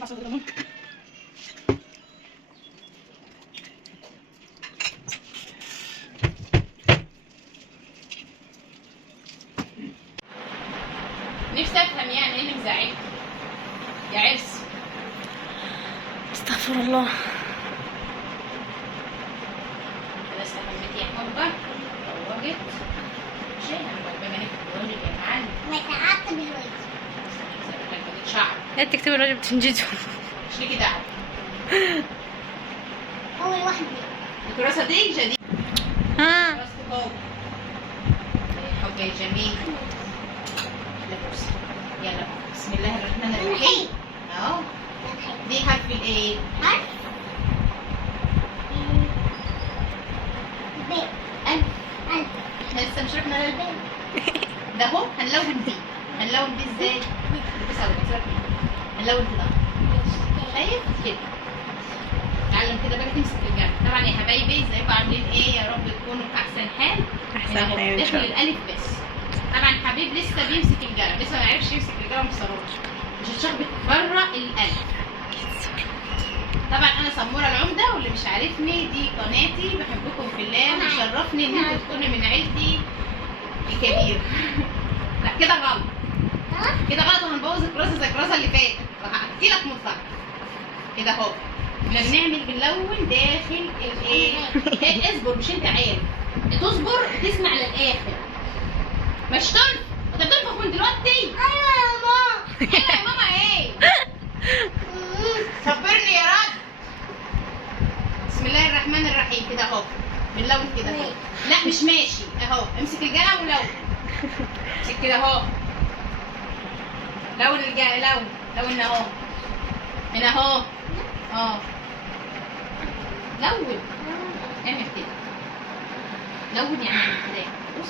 نفسي افهم يعني ايه اللي مزعلك يا عرس. استغفر الله. بس همتي يا حبه روجت شيء انا بما انك بتقولي يا معلم ما تعبت بالوجه. شعر لا تكتبي الواجب بتنجزه. مش ليكي دعوه. أول واحدة الكراسه دي جديده. ها كراسته هو حب يا جميل. لا بص يلا بسم الله الرحمن الرحيم. اهو دي حرف الايه؟ حرف ب. ألف. ألف. احنا لسه مش رحنا للباب. ده اهو هنلون دي. هنلون دي ازاي؟ بص على بص هنلون كده. شايف كده. اتعلم كده بقى تمسك الجنب. طبعا يا حبايبي ازيكم عاملين ايه؟ يا رب تكونوا في احسن حال. احسن حال ان داخل شاء الله. الالف بس. طبعا حبيب لسه بيمسك الجنب، لسه ما عرفش يمسك الجنب بصراحه. مش هتشخبط بره الالف. طبعا انا سموره العمده، واللي مش عارفني دي قناتي، بحبكم في الله، وشرفني ان انتوا تكونوا من عيلتي الكبيره. لا كده غلط. كده غلط وهنبوظ الكراسه زي الكراسه اللي فاتت. هحكي لك مفاجاه. كده اهو احنا بنلون داخل الايه؟ اصبر مش انت عارف. تصبر تسمع للاخر. مش تنفخ. انت بتنفخ من دلوقتي. أيوة يا ماما. ايوه يا ماما ايه؟ صبرني يا رب. بسم الله الرحمن الرحيم. كده اهو بنلون كده اهو. لا مش ماشي اهو. امسك القلم ولون. امسك كده اهو. لون القلم لون اهو. هنا اهو. اه لون. اعمل كده. لون يعني كده. بص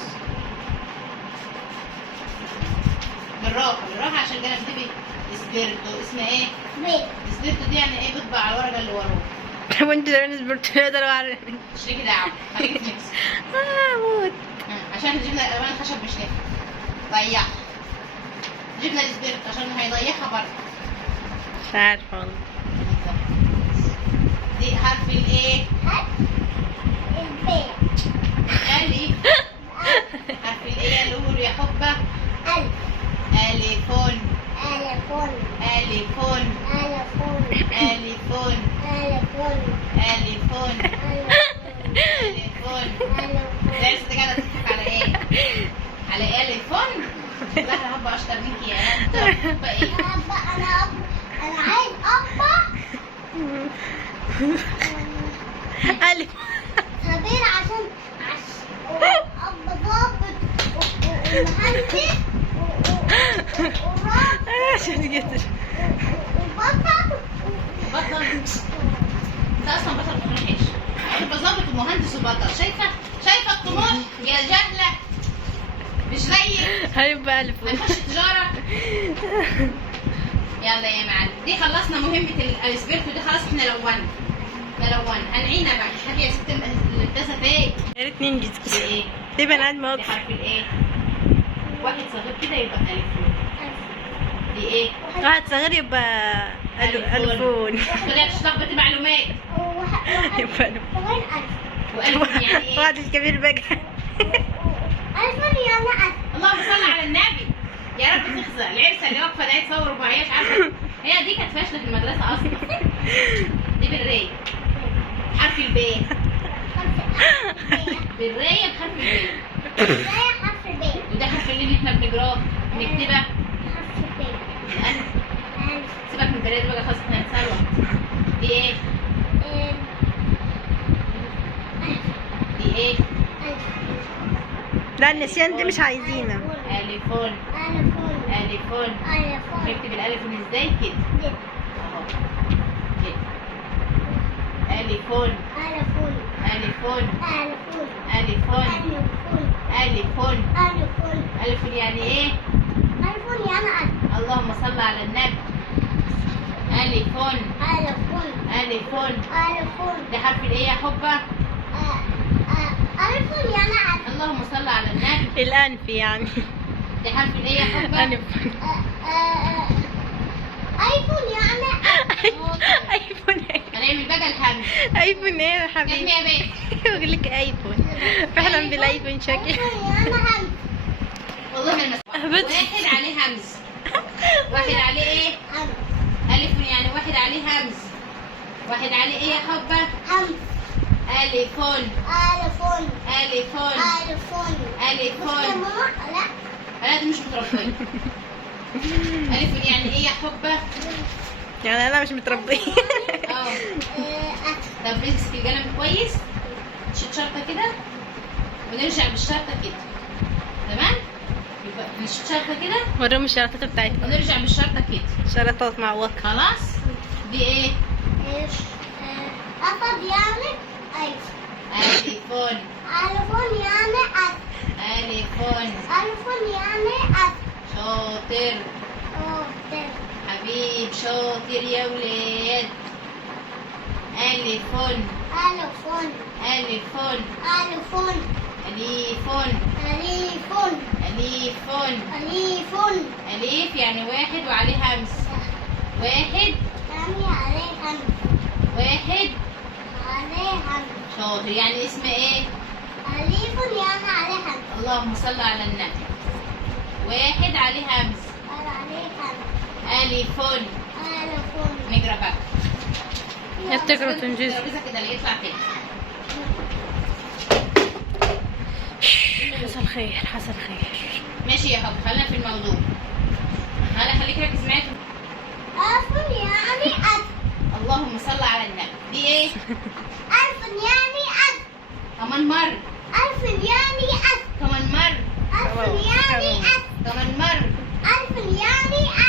بالراحه بالراحه عشان القلم دي سبيرتو. اسمها ايه؟ ب. سبيرتو دي يعني ايه؟ بطبع على الورقه اللي وراها. وانت لو نسبرت هذا لو عارف. مش ليكي دعوه. خليكي تمسك. موت. عشان جبنا الوان الخشب مش نافع. ضيعها. جبنا السبيرتو عشان هيضيعها برضه. مش عارفه والله. دي حرف الايه؟ حرف الب. الف. حرف الايه يا لولو يا حبه؟ ألف. الفون. ألفون. الفون. ألفون. الفون. ألفون. الفون. الفون. لا لسه قاعده تضحك على ايه؟ على ايه الفون؟ لا انا هبقى اشطر منك يا انت. هبقى ايه؟ أنا عايز أبا ألف. خبير عشان أبا ضابط ومهندس ورابط عشان كده. وبطل. بطل. انت اصلا بطل ما تروحش. تبقى ظابط ومهندس وبطل. شايفه الطموح يا جهله؟ مش زيك. هيبقى ألف. هنخش تجاره. يلا يا معلم. دي خلصنا مهمه الاسبرتو دي خلاص. احنا لون هنعينها بقى. حبيبي يا ست الهندسه فين؟ يا ريت ننجز دي كده. ايه؟ في بنات دي موت. حرف الايه؟ واحد صغير كده يبقى الف. دي ايه؟ واحد صغير يبقى ألفون. طلعت تلخبطي معلومات. يبقى ألف. وين ألف؟ والف يعني ايه؟ واحد الكبير بقى. ألف يعني ألف. اللهم صل على النبي. يا رب تخزى العرسه اللي واقفه دي تصور وما هياش عارفه. هي دي كانت فاشله في المدرسه اصلا. دي بالراي. حرف الباء. بالراي بحرف الباء. ده حرف ب. وده حرف اللي احنا بنقراه بنكتبها. حرف ب. الالف. ألف. سيبك من البلاد بقى خلاص احنا هنسلوى. دي ايه؟ دي ايه؟ ألف. لا النسيان دي مش عايزينه. الفون. ألفون. الفون. ألفون. نكتب الالفون ازاي كده؟ جد. اهو كده. الفون. ألفون. الفون. ألفون. الفون. ألفون. الفون. ألفون. الفون يعني ايه؟ ألفون يعني ألف. اللهم صل على النبي. الفون. ألفون. الفون. ألفون. ده حرف الايه يا حبه؟ ألفون يعني ألف. اللهم صل على النبي. الأنف يعني. ده حرف الايه يا حبه؟ ألف. ألفون يعني ألف. ايفون ايه يا كم حبيبي؟ يا بيه؟ بقول لك ايفون، فعلا بالايفون شكل. ايفون يا انا همس. والله ما المسؤول. أهبط. واحد عليه همز. واحد عليه ايه؟ همس. ألف، يعني واحد عليه همز. واحد عليه ايه يا حبة؟ همس. ألفون. الفون. ألفون. الفون. يا ألفون. ماما لا. لا دي مش متربية. ألف يعني ايه يا حبة؟ يعني انا مش متربيه. اه. أ. طب نمسك القلم كويس، نشيل شرطة كده ونرجع بالشرطة كده، تمام؟ يبقى نشيل شرطة كده وريهم الشرطات بتاعتكم، ونرجع بالشرطة كده. شرطات معوقة. خلاص؟ دي ايه؟ ايش؟ أفضل يعني ايفون. ألفون. الفون يعني أ. ألفون. الفون يعني أ. شاطر. أوه. حبيب شاطر يا ولاد. ألفون. الفون. ألفون. الفون. أليفون. الفون. أليفون. الفون. أليف يعني واحد وعليه همس. واحد. يعني عليه همس. واحد. عليه همس. شاطر، يعني اسم ايه؟ الفون يعني عليه همس. اللهم صل على النبي. واحد عليه همس. عليه همس. ألفون. الفون. نقرا بقى. يفتكروا تنجز. ترابيزة كده اللي يطلع كده. حصل خير، حصل خير. ماشي يا حب، خلينا في الموضوع. خليك ركز معايا في الفون يعني أ. اللهم صل على النبي. دي ايه؟ الفون يعني أ. كمان مرة. الفون يعني أ. كمان مرة. الفون يعني أ. كمان مرة. الفون يعني أ.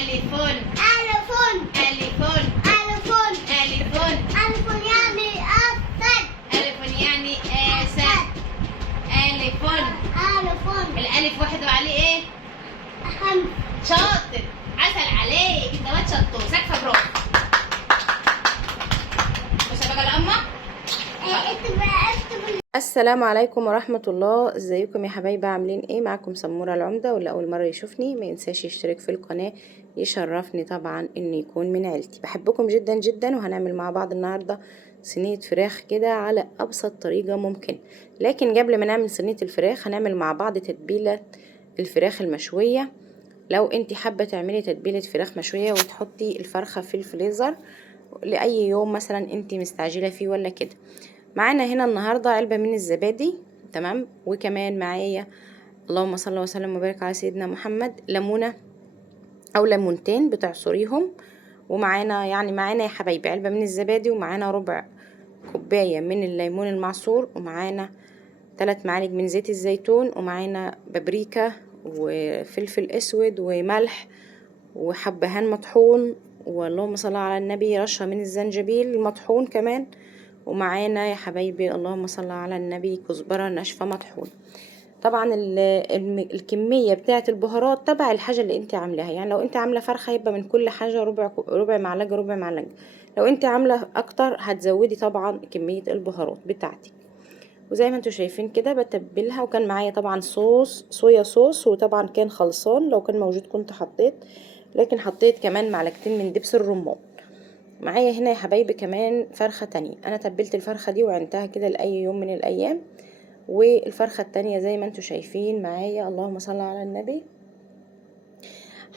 ألفون. الفون. ألفون. الفون. ألفون. الفون يعني أسد. ألف يعني آسد. ألفون. الفون. الألف واحد وعليه إيه؟ همس. شاطر، عسل عليك، أنت واد شطور، سقفة برافو. بص بقى لأما. اكتب. السلام عليكم ورحمة الله. ازيكم يا حبايبي، عاملين ايه؟ معكم سمورة العمدة. واللي اول مرة يشوفني ما ينساش يشترك في القناة، يشرفني طبعا ان يكون من عيلتي. بحبكم جدا جدا، وهنعمل مع بعض النهاردة صينية فراخ كده على ابسط طريقة ممكن. لكن قبل ما نعمل صينية الفراخ هنعمل مع بعض تتبيلة الفراخ المشوية. لو انت حابة تعملي تتبيلة فراخ مشوية وتحطي الفرخة في الفريزر لأي يوم مثلا انت مستعجلة فيه ولا كده. معانا هنا النهاردة علبة من الزبادي، تمام. وكمان معايا اللهم صل وسلم وبارك على سيدنا محمد ليمونة او ليمونتين بتعصريهم. ومعانا معانا يا حبايبي علبة من الزبادي، ومعانا ربع كوباية من الليمون المعصور، ومعانا 3 معالق من زيت الزيتون، ومعانا بابريكا وفلفل اسود وملح وحبهان مطحون، واللهم صل على النبي رشة من الزنجبيل المطحون كمان. ومعانا يا حبايبي اللهم صل على النبي كزبرة ناشفة مطحون. طبعا الكمية بتاعة البهارات تبع الحاجة اللي انت عاملاها. يعني لو انت عاملة فرخة يبقى من كل حاجة ربع معلقة ربع معلقة. لو انت عاملة اكتر هتزودي طبعا كمية البهارات بتاعتك. وزي ما انتوا شايفين كده بتبلها. وكان معايا طبعا صويا صوص، وطبعا كان خلصان، لو كان موجود كنت حطيت، لكن حطيت كمان معلقتين من دبس الرمان. معايا هنا يا حبايبي كمان فرخة تانية. انا تبلت الفرخة دي وعنتها كده لأي يوم من الايام. والفرخة التانية زي ما انتوا شايفين معايا اللهم صل على النبي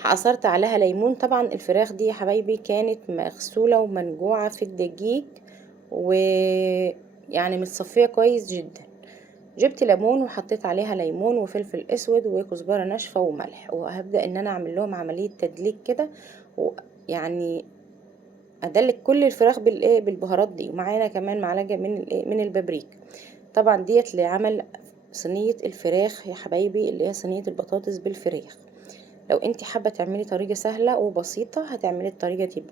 عصرت عليها ليمون. طبعا الفراخ دي يا حبايبي كانت مغسولة ومنجوعة في الدقيق، ويعني متصفية كويس جدا. جبت ليمون وحطيت عليها ليمون وفلفل اسود وكزبرة ناشفة وملح، وهبدأ ان انا اعمل لهم عملية تدليك كده، ويعني ادلك كل الفراخ بالبهارات دي. ومعانا كمان معلقة من البابريك. طبعا ديت لعمل صينية الفراخ يا حبايبي، اللي هي صينية البطاطس بالفراخ. لو انت حابة تعملي طريقة سهلة وبسيطة هتعملي الطريقة دي.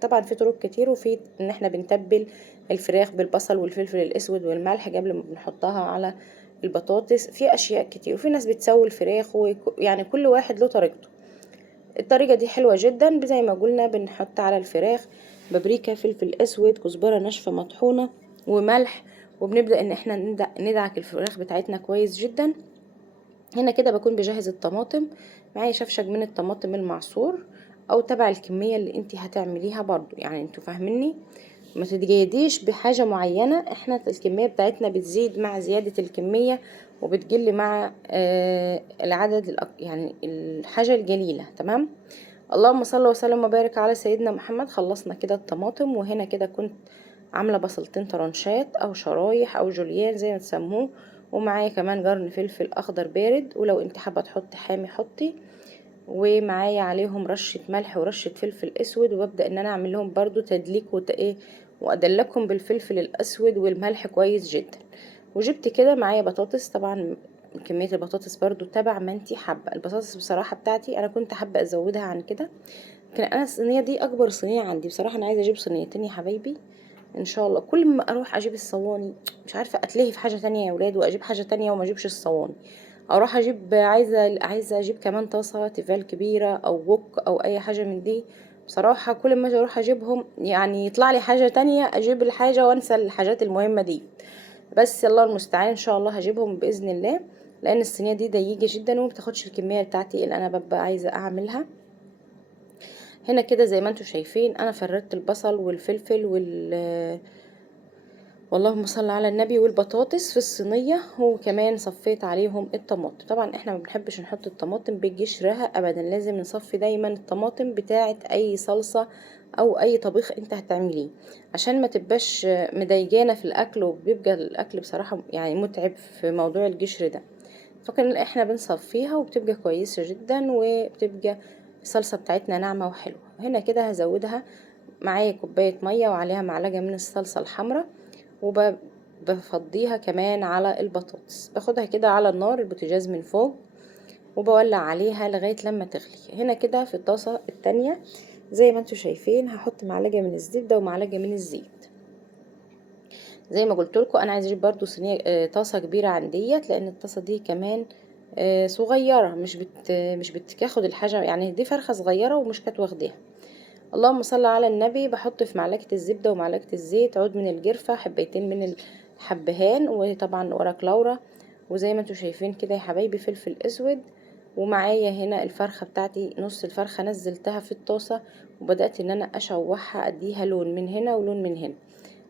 طبعا في طرق كتير، وفي ان احنا بنتبل الفراخ بالبصل والفلفل الاسود والملح قبل ما بنحطها على البطاطس. في اشياء كتير، وفي ناس بتسوي الفراخ، يعني كل واحد له طريقته. الطريقة دي حلوة جدا. زي ما قلنا بنحط على الفراخ بابريكا، فلفل اسود، كزبرة ناشفة مطحونة وملح، وبنبدأ ان احنا ندعك الفراخ بتاعتنا كويس جدا. هنا كده بكون بجهز الطماطم. معايا شفشق من الطماطم المعصور، او تبع الكمية اللي انت هتعمليها برضو. يعني انتوا فاهميني، ما تتجيديش بحاجة معينة. احنا الكمية بتاعتنا بتزيد مع زيادة الكمية وبتقل مع العدد يعني الحاجة الجليلة. تمام. اللهم صل وسلم وبارك على سيدنا محمد. خلصنا كده الطماطم، وهنا كده كنت عاملة بصلتين طرنشات او شرايح او جوليان زي ما تسموه، ومعايا كمان قرن فلفل اخضر بارد، ولو انت حابة تحطي حامي حطي، ومعايا عليهم رشة ملح ورشة فلفل اسود، وببدأ ان انا اعمل لهم برضو تدليك وادلكهم بالفلفل الاسود والملح كويس جدا. وجبت كده معايا بطاطس، طبعا كمية البطاطس برضو تبع ما انتي حابة. البطاطس بصراحة بتاعتي انا كنت حابة ازودها عن كده، لكن انا الصينية دي اكبر صينية عندي بصراحة. انا عايزة اجيب صينيتين يا حبايبي ان شاء الله. كل ما اروح اجيب الصواني مش عارفة اتلهي في حاجة تانية يا ولاد، واجيب حاجة تانية وما اجيبش الصواني. اروح اجيب عايزة اجيب كمان طاسة تيفال كبيرة او وok او اي حاجة من دي. بصراحة كل ما اجي اروح اجيبهم يعني يطلع لي حاجة تانية، اجيب الحاجة وانسى الحاجات المهمة دي. بس الله المستعان، ان شاء الله هجيبهم باذن الله، لان الصينيه دي ضيقه جدا وما بتاخدش الكميه بتاعتي اللي انا ببقى عايزه اعملها. هنا كده زي ما انتم شايفين انا فردت البصل والفلفل واللهم صل على النبي والبطاطس في الصينيه، وكمان صفيت عليهم الطماطم. طبعا احنا ما بنحبش نحط الطماطم بقشرها ابدا، لازم نصفي دايما الطماطم بتاعه اي صلصه او اي طبيخ انت هتعمليه، عشان ما تبقاش مضايقانا في الاكل، وبيبقى الاكل بصراحه يعني متعب في موضوع القشر ده. فكان احنا بنصفيها وبتبقى كويسه جدا، وبتبقى الصلصه بتاعتنا ناعمه وحلوه. هنا كده هزودها معايا كوبايه ميه وعليها معلقه من الصلصه الحمراء، وبفضيها كمان على البطاطس. باخدها كده على النار البوتاجاز من فوق، وبولع عليها لغايه لما تغلي. هنا كده في الطاسه التانية زي ما انتم شايفين هحط معلقه من الزبده ومعلقه من الزيت. زي ما قلت لكم انا عايزه اجيب برضو صينيه طاسه كبيره عنديت، لان الطاسه دي كمان صغيره، مش بتاخد الحاجه، يعني دي فرخه صغيره ومش كانت واخداها. اللهم صل على النبي. بحط في معلقه الزبده ومعلقه الزيت عود من الجرفه، حبيتين من الحبهان، وطبعا ورق لورا، وزي ما انتم شايفين كده يا حبايبي فلفل اسود. ومعايا هنا الفرخه بتاعتي، نص الفرخه نزلتها في الطاسه وبدات ان انا اشوحها، اديها لون من هنا ولون من هنا.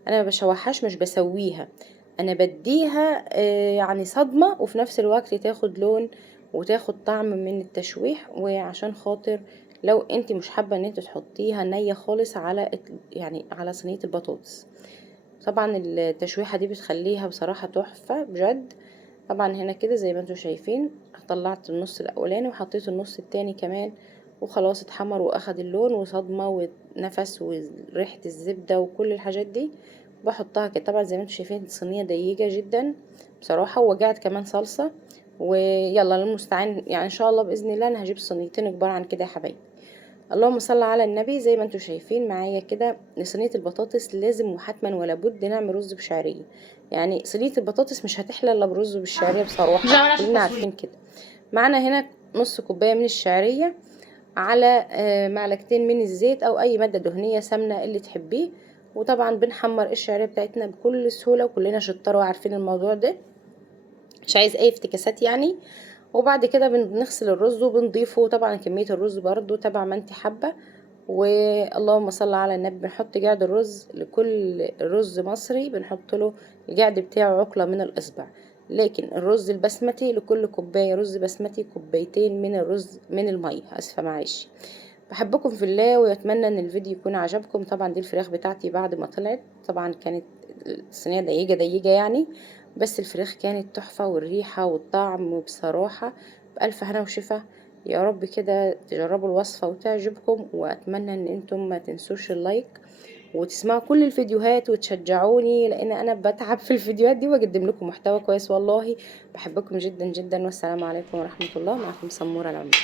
انا ما بشوحهاش، مش بسويها، انا بديها يعني صدمه، وفي نفس الوقت تاخد لون وتاخد طعم من التشويح. وعشان خاطر لو انت مش حابه ان انت تحطيها نيه خالص على يعني على صينيه البطاطس، طبعا التشويحه دي بتخليها بصراحه تحفه بجد. طبعا هنا كده زي ما انتم شايفين طلعت النص الاولاني وحطيت النص التاني كمان، وخلاص اتحمر واخد اللون وصدمه ونفس وريحه الزبده وكل الحاجات دي. بحطها كده. طبعا زي ما انتم شايفين الصينيه ضيقه جدا بصراحه، ووجعت كمان صلصه. ويلا المستعان، يعني ان شاء الله باذن الله انا هجيب صينيتين كبار عن كده يا حبايبي. اللهم صل على النبي. زي ما انتم شايفين معايا كده صينيه البطاطس لازم وحتما ولا بد نعمل رز بشعريه. يعني صينيه البطاطس مش هتحلى الا برز بالشعريه بصراحه، كلنا عارفين كده. معانا هنا نص كوبايه من الشعريه، على معلقتين من الزيت او اي ماده دهنيه سمنه اللي تحبيه. وطبعا بنحمر الشعريه بتاعتنا بكل سهوله، وكلنا شطار وعارفين الموضوع ده، مش عايز اي افتكاسات يعني. وبعد كده بنغسل الرز وبنضيفه، طبعا كميه الرز برضو تبع ما انت حابه. واللهم صل على النبي. بنحط قعد الرز، لكل رز مصري بنحط له القعد بتاعه عقله من الاصبع. لكن الرز البسمتي لكل كوبايه رز بسمتي كوبايتين من الرز من الميه. اسفه معلش. بحبكم في الله، ويتمنى ان الفيديو يكون عجبكم. طبعا دي الفراخ بتاعتي بعد ما طلعت، طبعا كانت الصينيه ضيقه يعني، بس الفراخ كانت تحفه، والريحه والطعم بصراحه بألف هنا وشفا. يا رب كده تجربوا الوصفه وتعجبكم، واتمنى ان انتم ما تنسوش اللايك وتسمعوا كل الفيديوهات وتشجعوني، لان انا بتعب في الفيديوهات دي واقدم لكم محتوى كويس. والله بحبكم جدا جدا، والسلام عليكم ورحمه الله. معكم سموره العمدة.